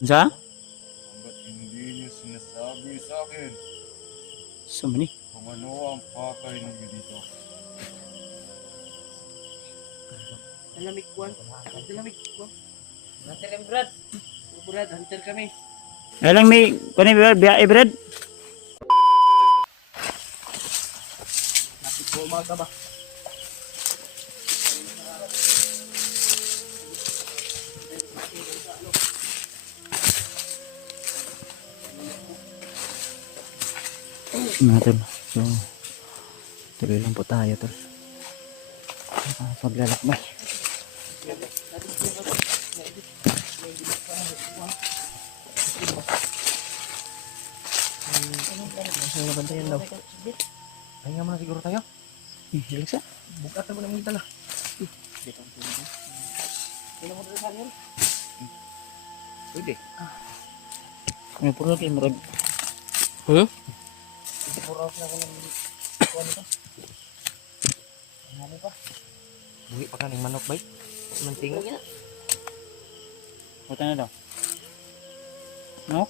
Sa? Hanggat hindi niyo sinasabi sa akin Sa man eh. kung ano ang pakay ninyo dito. Malamig kuwan. Malamig kuwan. Hunter kami, Brad. Brad, hunter kami. Ay lang may kunin biya Brad. Napit po umaga ba? Mga tol. So, tuloy lang po tayo tol. Paglalakbay. Ano na bantayan daw? Ay nga muna siguro tayo. Hilsa. Bukat na mo naman kita lah. Sino mo sa yun? Pwede. May puro kayo marag. Hindi po raw na ko ng kuwan ito. Ano pa? Buhi pa ka ng manok bay? Mantingo. Puta na daw. No?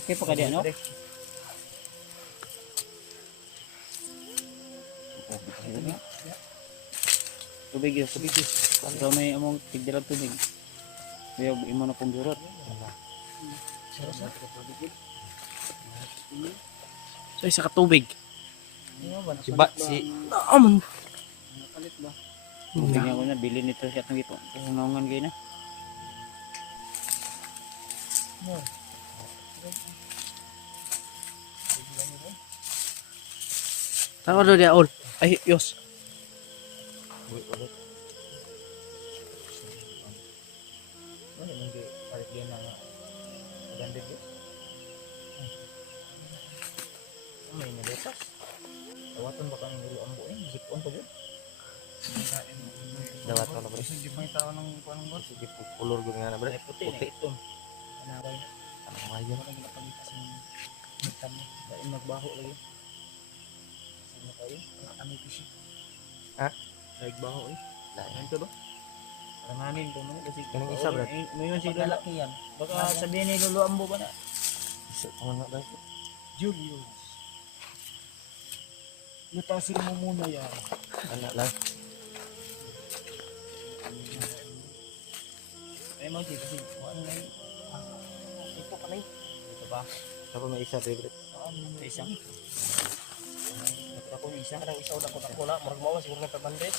Okay pa ka diyan, no? Tubig yun, tubig yun. So may among tigdalag tubig. Kaya imo na pong durot. So isa ka tubig. Si ba si Amon. nakalit ba? Tubig nga ko na bilin nito siya itong ito. Kasunungan kayo na. Tao do dia all. Ay, yos. Buhi ulit. Ano man di palit din na ganda din. Ano ini lepas? Dawatan ba kang nilo ambo zipon pa gyud. Dawatan na ba? Kasi di may tao ng kuanong boss. Sige po color gyud nga na bro. Puti na itom. Anabay. Ano mayo Ano yung napalitas ng hitam mo? dahil magbaho lagi. Ano kayo? Wala kami pishi. Ha? Nagbaho eh. Dahil ka ba? Aranganin ko mo kasi. Kanang isa, brad. Mo yun si Lolo. Pagkalaki yan. Baka sabihin ni Lolo Ambo ba na? Isa pa na ba? Julius. Lutasin mo muna yan. Anak lang. Ay mo kasi ano na yun. Ito ka na eh. Ito ba? Ako may isa favorite. Ano isa? Ako may isa. Kanang isa udah ko na. Marag mawa siguro na 500.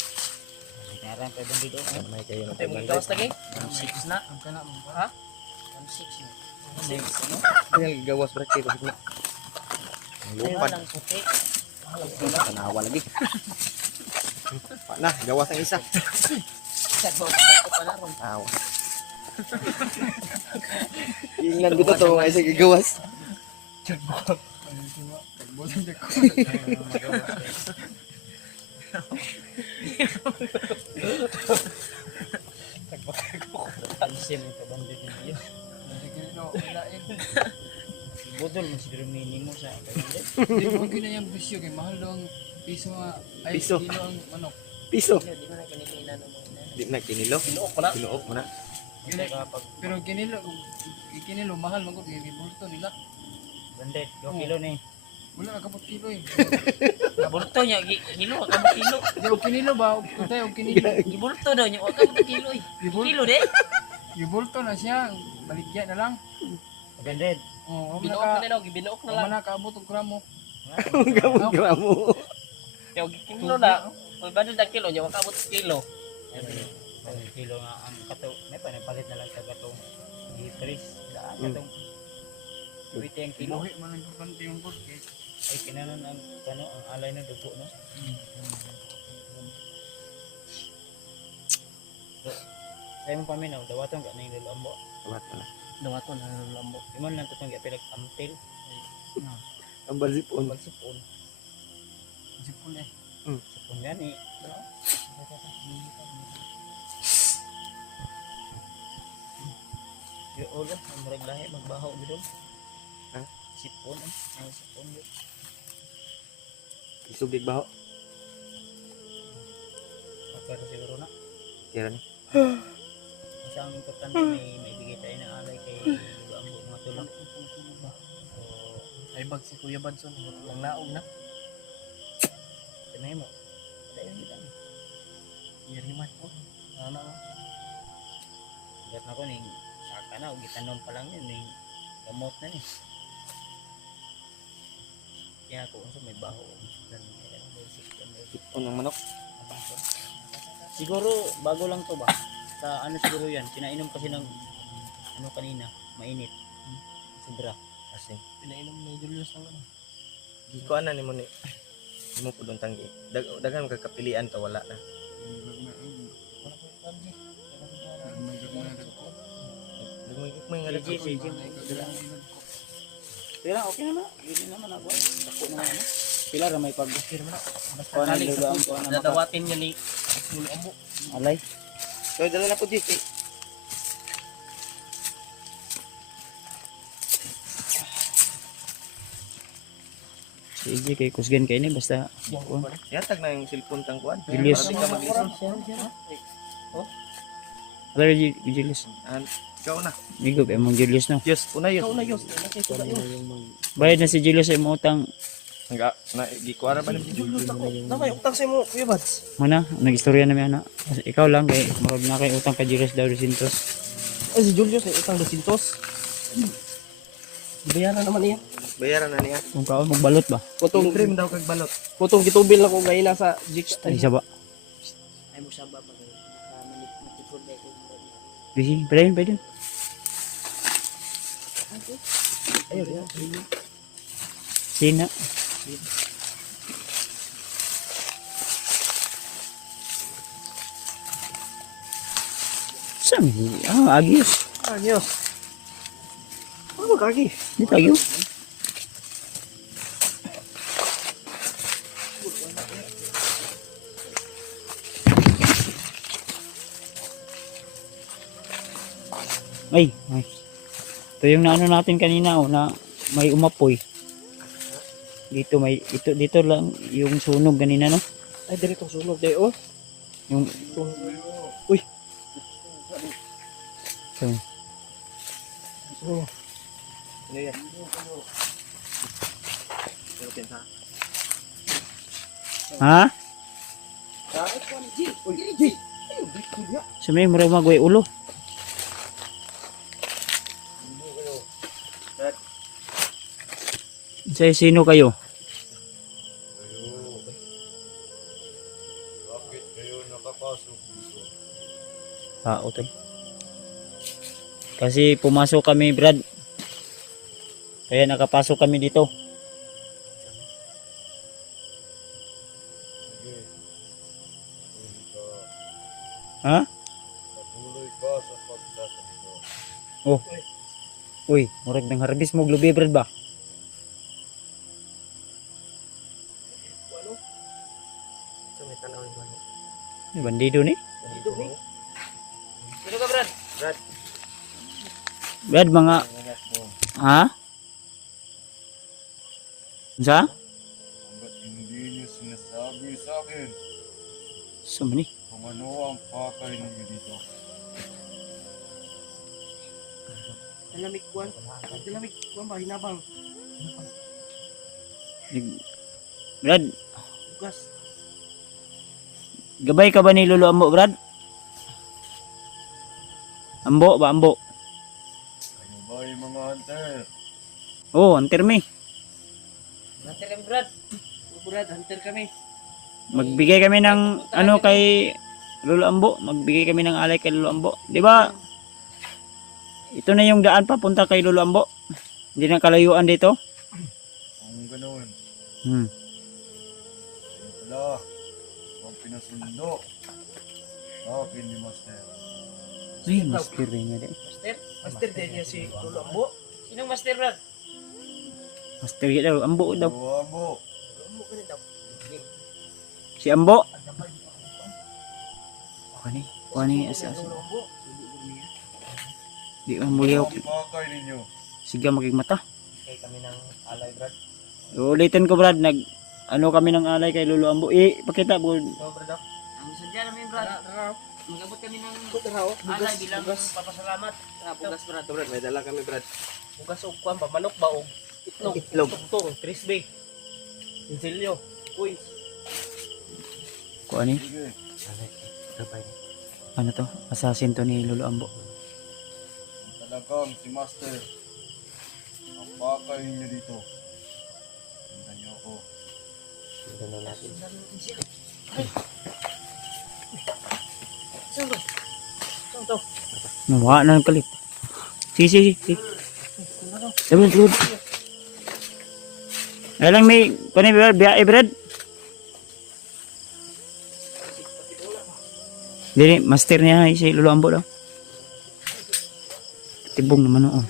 Kaya pa ibang dito. May kayo na Ito yung ikawas 500. lagi? 6 na. Ang kana mo. Ha? 1.6 na. 6 ano? Yung gawas berarti ko na. Ang lupad. Lang puti. Tanawa lagi. Pa na, gawas ang isa. Sad mo. Dako pa na ron. Aw. Ingnan ko to mga isa gawas. Pansin ito bandit niyo. Budol mo siguro minimo sa bandit. Hindi mo na yung presyo kay mahal daw ang piso nga ay Piso. kilo ang manok. Piso. Di mo na kinikina no mo. Di na kinilo. Kinuok ko na. Kinuok mo na. Gila Kapag pero kinilo mahal man gud kay bulto nila. bandit, 2 kilo ni. Wala ka kapot kilo eh. Bulto niya kilo ka kilo. Di og kinilo ba og tayo og kinilo. Gibulto daw niya, wa ka kilo eh. Kilo de. Gibulto na siya, baligya na lang. Bandit. Oh, Binuok na ka nila, gibinuok na lang. man nakaabot og gramo. Gamot gramo. Yo kilo na. Kung bandit ang kilo niya, wa ka kilo. Kilo nga ang kato. May palit na lang sa katong gitris. Daan katong 20 ang kilo. Buhi man ang importante yung good kay Ay kinanon ang ano ang alay ng dugo no. Ay mo paminaw dawaton ka ning lulambo. Tawat na. Dawaton ang lulambo. Imon lang tutong gipilag amtil. Ang balsipon. Pagsipon. sipon eh. Sipon gani. Yo ulo ang murag lahi magbaho gidon. Ha? Sipon ang sipon yo. Isugdig baho. Pero siguro na. Kira ni. Basta ang importante may bigay tayo ng alay kay Lolo Ambo mga tulong. So, Ay bag si Kuya Badson. Ang naog na. sabihin mo. Padayon kita. Yariman ko. Ano? Gat na ko ning saka na, gitanom pa lang yun, ning gamot na ni. Kaya ako unsa may baho. Ipon ng manok. Siguro bago lang to ba? Sa ano siguro yan, pinainom kasi ng ano kanina, mainit. Sobra. Kasi pinainom ni Julius ng ano. Gikuan na nimo ni. Imo pudong tanggi. Daghan kagkapilian to wala na. May nga CG, CG. Pila, okay naman. Hindi naman ako. Dako naman ano. Pila ra may pag. Basta Kuha ng galing Lolo sa Ambo, puso. ano, Dadawatin niya ni Lolo Ambo. Alay. So dala na po dito. CG kay kusgan kay ni basta. Yatag na yung cellphone tang kuan. Julius. Para di ka mag-listen. Alay Julius. Ikaw na. Migo kay mong Julius no. Yes, una yun. Ikaw na yun. Bayad na si Julius sa imong utang. Nga, na gikuara ba ni Julius ako? Namay utang sa mo, Kuya Bads. Mana, nag-istorya na mi ana. Ikaw lang kay marag na kay utang ka Julius daw 200. Ay si Julius ay utang 200. Bayaran naman niya. Bayaran na niya. Kung kaon magbalot ba? Putong trim daw kag balot. Putong gitubil na ko ngayon sa Jix. Ay isa ba? Ay mo sa baba kay matikod na ko. Bisi, padayon, padayon. Ayun, yan. Sina. Saan? Agios. Anyos. Ano kagi? Di tayo. Ay. Ito yung naano natin kanina oh, na may umapoy. Dito dito lang yung sunog kanina no. Ay dito sunog day oh. Yung Uy. so, Oh. Ano yan? ha? Uy, G. Sa may mura magway ulo. Sino kayo? Bakit kayo nakapasok dito? Tao to. Kasi pumasok kami, Brad. Kaya nakapasok kami dito. Sige. Ha? Patuloy ka sa pagtatalito. Oh. Uy, murag nang harbis mo lubi, Brad ba? Ano? Sa may tanaw ni Mani. Bandido ni. Dito ni. Sino ka, Brad? Brad. Brad, mga... Anak mo, Ha? Sa? hanggat hindi niyo sinasabi sa akin Sa mani? kung ano ang pakay ninyo dito. Dalamig kuan. Dalamig kuan ba hinabang. Brad, Bukas. gabay ka ba ni Lolo Ambo, Brad? Ambo ba, Ambo? Kayo ba yung mga hunter? Oh, antir mi. Hunter kami, Brad. Brad, hunter kami. Magbigay kami ng ano kay Lolo Ambo. Magbigay kami ng alay kay Lolo Ambo. Di ba? Ito na yung daan papunta kay Lolo Ambo. Hindi na kalayuan dito. Kung ganoon, Hmm. kayo pala ang pinasundo sa akin ni Master. Ay, master niya din. Master? Master din niya si Lolo Ambo. Sinong master, Brad? Master niya daw. Ambo daw. Abo, Lolo Ambo ka rin daw. Si Ambo. Kuani. Kuani asa. Lolo Ambo. Di man muliyaw. ang pakay ninyo. Siga magigmata. Kay kami ng alay, Brad. Ulitin ko, Brad. Ano kami ng alay kay Lolo Ambo. Pakita po. So, Brad. Ang sadya namin, Brad. Magabot kami ng Bugas, alay bilang papasalamat. bugas brad. Brad, may dala kami brad. Bugas o kuwan ba? Manok ba o itlog? Itlog. Tugtong, crispy. Insilyo. Uy. Kuha ni. Sige. Ano to? Assassin to ni Lolo Ambo. Talagang si Master. Ang pakay niyo dito. Tingnan niyo ako. Tingnan natin. Saan ba? Saan to? Nawa na ng kalit. Sige. Sabon. Ay lang may kuha ni biya bread. Dili, master niya si Lolo Ambo daw. Tibong naman oo.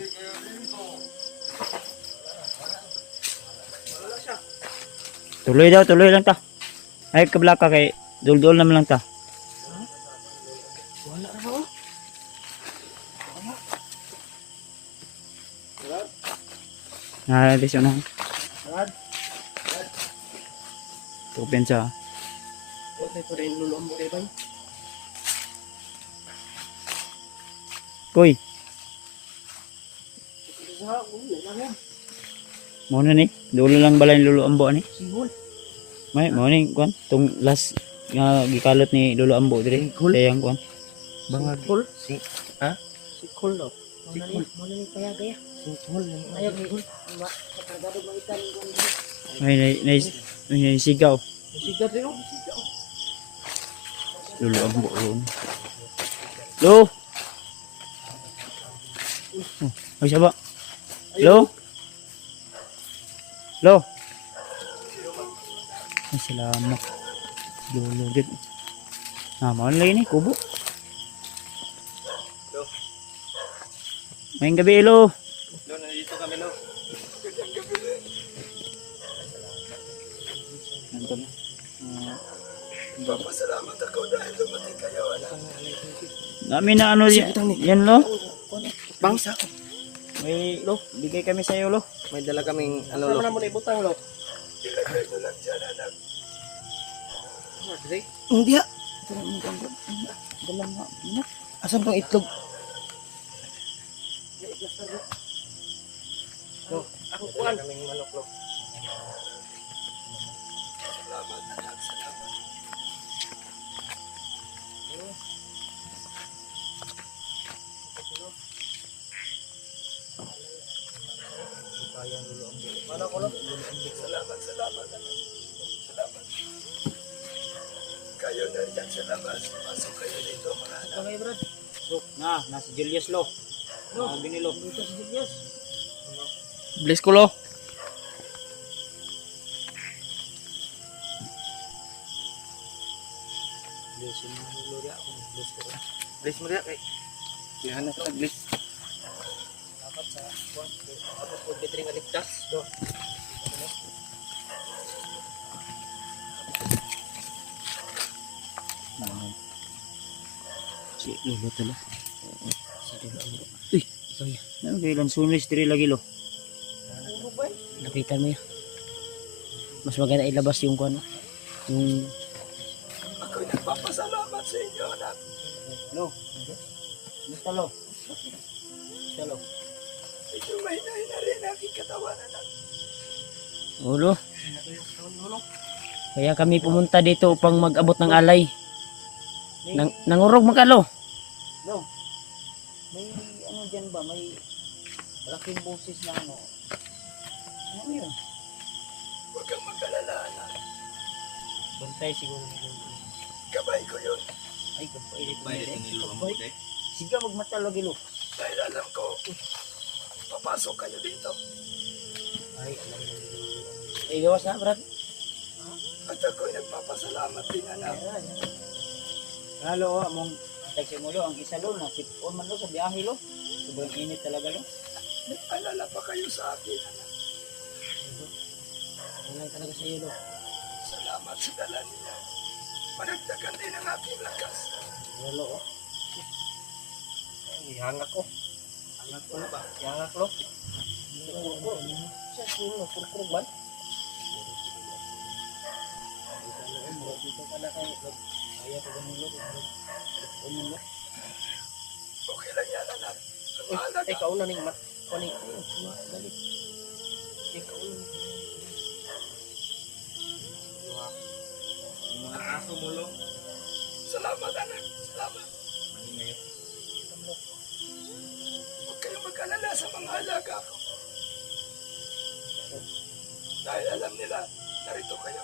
Tuloy lang ta. Ay kablaka kay dul-dul naman lang ta. Wala na ba? Nakadis yun na. Tupin sa. Okay, po rin luluan mo kayo ba? Koy. Muna ni. Dulo lang balay Lolo Ambo ni. Sihol. May mo ni kuan tong last nga gikalot ni Lolo Ambo dire. Sayang kuan. Bangag. Sikol? Ha? Sikol no? Sikol. Muna ni kaya gaya. Sikol. Ayaw sikol. Makargado mga itan. May sigaw. Sigat rin o. Lolo Ambo ron. Lo. Ay siya ba? Lo. Lo. Ay salamat. Lolo gid. Mao lagi ni kubo. Lo. Mayong gabi Lo. Lo, nandito kami lo. Nandun. Papasalamat ako dahil dumating kayo. Dami na ano yan Lo. Bangsa ko. May Lo, bigay kami sa iyo Lo. May dala kaming ano Ano lo. na mo na ibutang lo? Ilagay mo lang dyan anak. Dre. Hindi ha. Dalam nga. Asan tong itlog? Ako kuan. Kaming manok lo. Salamat anak, salamat. Salamat, salamat. Salamat. Kayo na dyan sa labas. Pasok kayo dito mga anak. Okay, Brad. So, nasa Julius Lo. Lo, Binilo. dito si Julius. Bless ko Lo. Bless mo rin kay. Yan na sa bless. Dapat sa kuan. Ako po betring aligtas. Do. Si Lolo tala. Uy, ikaw yan. Ano kailan sunis diri lagi Lo? Lapitan mo yan. Mas maganda ilabas yung kuan. Yung Ako'y nagpapasalamat sa inyo anak. Lo. Basta Lo. Basta Lo. Medyo may na rin aking katawan anak. Ulo. Kaya kami pumunta dito upang mag-abot ng alay. Nangurog man ka Lo. Lo. May ano dyan ba? May malaking boses na ano. Ano yun? Huwag kang mag-alala anak. Bantay siguro. Gabay ko yun. Ay, kapailit mo din. Sige, magmata lagi Lo. Dahil alam ko, papasok kayo dito. Ay, alam mo. Ay, gawas na, Brad. At ako'y nagpapasalamat din anak. Halo, among taxi mo Lo. Ang isa Lo, nasipon man Lo sa biyahe Lo. Sobrang init talaga Lo. Nag-alala pa kayo sa akin anak. Wala talaga sa iyo Lo. Salamat sa dala niya. Panagdagan din ang aking lakas. Wala oh. ihangak ko. Anak ko na ba? Ihangak lo. Sa sulo, kurkurog man. Dito ka na kay Kaya pa ganun lo. Okay lang yan, anak. Ikaw na ning kuning dali. Ikaw na. Yung mga aso mo, lo. Salamat, anak. Salamat. Maingay. Huwag kayong mag-alala sa mga alaga ko. Dahil alam nila, narito kayo.